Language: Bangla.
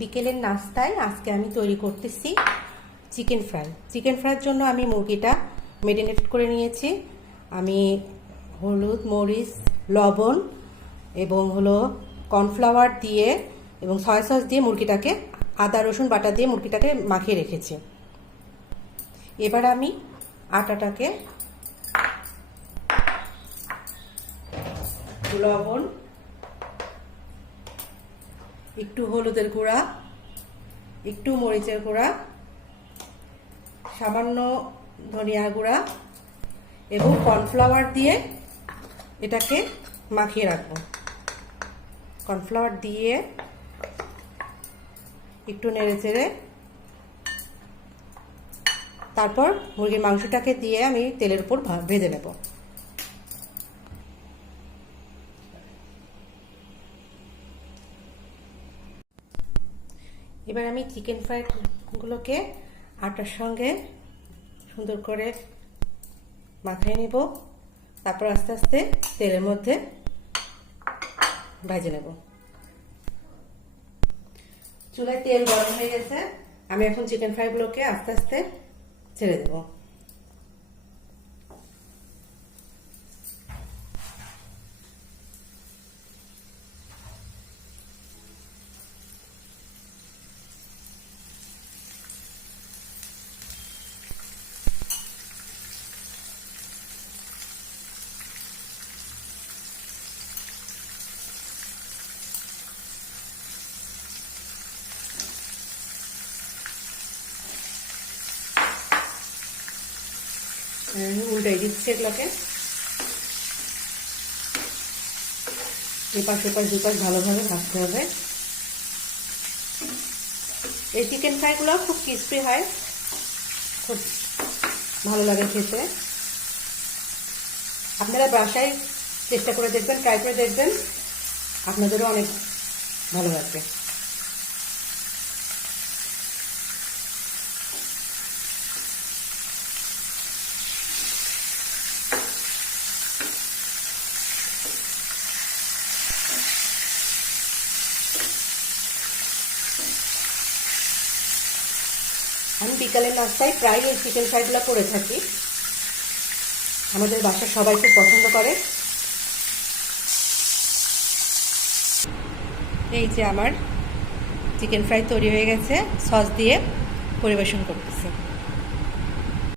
বিকেলের নাস্তায় আজকে আমি তৈরি করতেছি চিকেন ফ্রাই। চিকেন ফ্রাইয়ের জন্য আমি মুরগিটা মেরিনেট করে নিয়েছি। আমি হলুদ, মরিচ, লবণ এবং কর্নফ্লাওয়ার দিয়ে এবং সয়া সস দিয়ে মুরগিটাকে, আদা রসুন বাটা দিয়ে মুরগিটাকে মাখিয়ে রেখেছি। এবার আমি আটাটাকে লবণ, একটু হলুদের গুঁড়া, একটু মরিচের গুঁড়া, সামান্য ধনিয়া গুঁড়া এবং কর্নফ্লাওয়ার দিয়ে এটাকে মাখিয়ে রাখবো। কর্নফ্লাওয়ার দিয়ে একটু নেড়ে চেড়ে তারপর মুরগির মাংসটাকে দিয়ে আমি তেলের উপর ভেজে নেব। এবার আমি চিকেন ফ্রাইগুলোকে আটার সঙ্গে সুন্দর করে মাখিয়ে নেব, তারপর আস্তে আস্তে তেলের মধ্যে ভেজে নেব। চুলায় তেল গরম হয়ে গেছে, আমি এখন চিকেন ফ্রাইগুলোকে আস্তে আস্তে ছেড়ে দেব। উল্টাই দিচ্ছি এগুলোকে, এপাশ ওপাশ দুপাশ ভালোভাবে ভাজতে হবে। এই চিকেন ফ্রাইগুলো খুব ক্রিস্পি হয়, খুব ভালো লাগে খেতে। আপনারা বাসায় চেষ্টা করে দেখবেন, ট্রাই করে দেখবেন, আপনাদেরও অনেক ভালো লাগবে। আমি বিকালের নাস্তায় প্রায় এই চিকেন ফ্রাইগুলো করে থাকি, আমাদের বাসার সবাই খুব পছন্দ করে। এই যে আমার চিকেন ফ্রাই তৈরি হয়ে গেছে, সস দিয়ে পরিবেশন করতেছি।